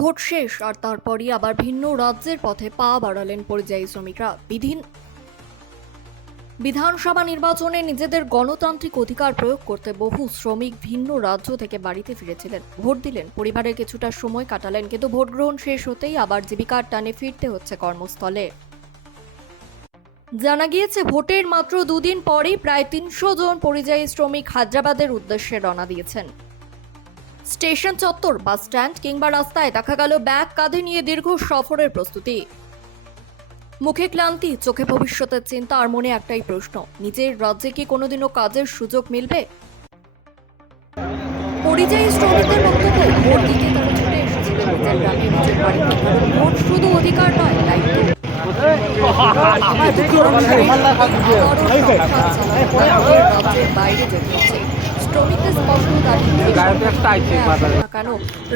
Vote শেষ আর তারপরই আবার ভিন্ন রাজ্যের পথে পা বাড়ালেন পরিযায়ী শ্রমিকরা। বিধানসভা নির্বাচনে নিজেদের গণতান্ত্রিক অধিকার প্রয়োগ করতে বহু শ্রমিক ভিন্ন রাজ্য থেকে বাড়িতে ফিরেছিলেন। ভোট দিলেন, পরিবারের কিছুটা সময় কাটালেন, কিন্তু ভোট গ্রহণ শেষ হতেই আবার জীবিকার টানে ফিরতে হচ্ছে কর্মস্থলে। জানা গিয়েছে, ভোটের মাত্র দুদিন পরেই প্রায় ৩০০ জন পরিযায়ী শ্রমিক হায়দ্রাবাদের উদ্দেশ্যে রওনা দিয়েছেন। স্টেশন চত্বর, বাস স্ট্যান্ড কিংবা রাস্তায় দেখা গেল ব্যাগ কাঁধে নিয়ে দীর্ঘ সফরের প্রস্তুতি। মুখে ক্লান্তি, চোখে ভবিষ্যতের চিন্তা আর মনে একটাই প্রশ্ন, নিজের রাজ্যে কি কোনোদিনও কাজের সুযোগ মিলবে? পরিযায়ী শ্রমিকদের বক্তব্য, ভোট দিতে তারা ছুটে এসেছিলেন নিজের গ্রামে, নিজের বাড়িতে। কারণ ভোট শুধু অধিকার নয়, দায়িত্ব। রাজ্যের বাইরে যেতে হচ্ছে, শ্রমিকদের স্পষ্ট কেন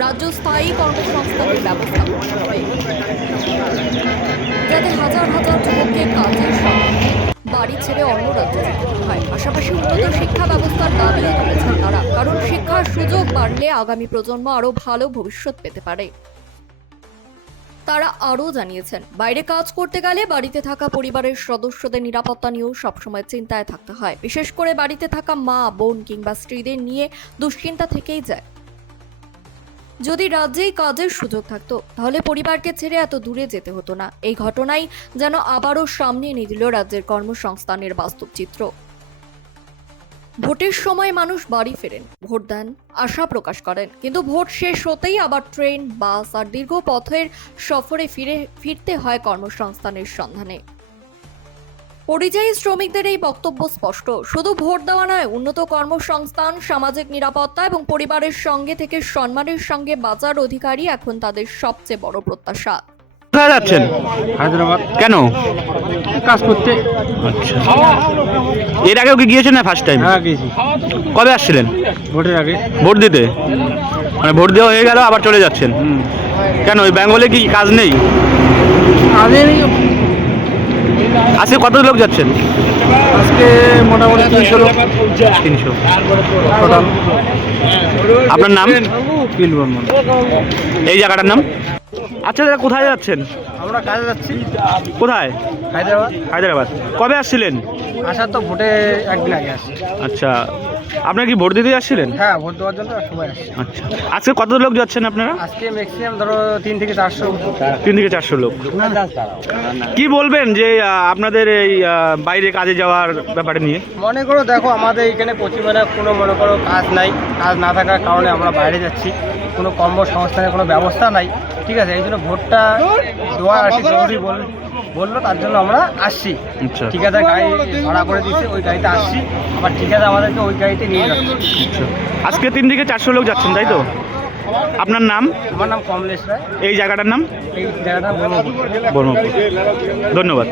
রাজ্য স্থায়ী কর্মসংস্থানের ব্যবস্থা করতে হবে, যাতে হাজার হাজার যুবককে কাজের সন্ধানে বাড়ি ছেড়ে অন্য রাজ্যে যেতে হয়। পাশাপাশি উন্নত শিক্ষা ব্যবস্থার দাবিও তুলেছেন তারা, কারণ শিক্ষার সুযোগ বাড়লে আগামী প্রজন্ম আরো ভালো ভবিষ্যৎ পেতে পারে। তারা আরও জানিয়েছেন, বাইরে কাজ করতে গেলে বাড়িতে থাকা পরিবারের সদস্যদের নিরাপত্তা নিয়েও সবসময় চিন্তায় থাকতে হয়। বিশেষ করে বাড়িতে থাকা মা, বোন কিংবা স্ত্রীদের নিয়ে দুশ্চিন্তা থেকেই যায়। যদি রাজ্যেই কাজের সুযোগ থাকতো, তাহলে পরিবারকে ছেড়ে এত দূরে যেতে হতো না। এই ঘটনাই যেন আবারও সামনে এনে দিল রাজ্যের কর্মসংস্থানের বাস্তব চিত্র। ভোটের সময় মানুষ বাড়ি ফেরেন, ভোট দেন, আশা প্রকাশ করেন, কিন্তু ভোট শেষ হতেই আবার ট্রেন, বাস আর দীর্ঘ পথের সফরে ফিরতে হয় কর্মসংস্থানের সন্ধানে। পরিযায়ী শ্রমিকদের এই বক্তব্য স্পষ্ট, শুধু ভোট দেওয়া নয়, উন্নত কর্মসংস্থান, সামাজিক নিরাপত্তা এবং পরিবারের সঙ্গে থেকে সম্মানের সঙ্গে বাঁচার অধিকারই এখন তাদের সবচেয়ে বড় প্রত্যাশা। কোথায় যাচ্ছেন? হায়দ্রাবাদ। কেন? কাজ করতে। আচ্ছা, এর আগেও কি গিয়েছেন না ফার্স্ট টাইম? হ্যাঁ, গেছি। কবে আসছিলেন? ভোটের আগে। ভোট দিতে? মানে ভোট দেওয়া হয়ে গেল, আবার চলে যাচ্ছেন? কেন, ওই বেঙ্গলে কি কাজ নেই? আজকে কত লোক যাচ্ছেন? আজকে মোটামুটি 300 লোক। 300 টোটাল। আপনার নাম? পিল বর্মন। এই জায়গাটার নাম? আচ্ছা দাদা, কোথায় যাচ্ছেন? আমরা কাজে যাচ্ছি। কোথায়? হায়দ্রাবাদ। হায়দ্রাবাদ। কবে আসছিলেন? আসার তো ভোটে একদিন আগে আসছি। আচ্ছা, আপনারা কি ভোট দিতে আসছিলেন? হ্যাঁ, ভোট দেওয়ার জন্য সবাই আসছে। আচ্ছা, আজকে কত লোক যাচ্ছেন আপনারা? আজকে ম্যাক্সিমাম ধরো 3 থেকে 400। 3 থেকে 400 লোক। কি বলবেন যে আপনাদের এই বাইরে কাজে যাওয়ার ব্যাপারে নিয়ে? মনে করো, দেখো আমাদের এখানে পশ্চিমবঙ্গে কোনো মনে করো কাজ নাই, কাজ না থাকার কারণে আমরা বাইরে যাচ্ছি, কোনো কর্মসংস্থানের কোনো ব্যবস্থা নাই। ঠিক আছে, এই জন্য ভোটটা দেওয়া আর কি জরুরি বললো, তার জন্য আমরা আসছি। আচ্ছা, ঠিকাদার গাড়ি ভাড়া করে দিচ্ছে, ওই গাড়িতে আসছি, আবার ঠিকাদার আমাদেরকে ওই গাড়িতে নিয়ে যাচ্ছে। আচ্ছা, আজকে 3 থেকে 400 লোক যাচ্ছেন, তাই তো? আপনার নাম? আমার নাম কমলেশ রায়। এই জায়গাটার নাম? এই জায়গাটা বর্মপুর। ধন্যবাদ।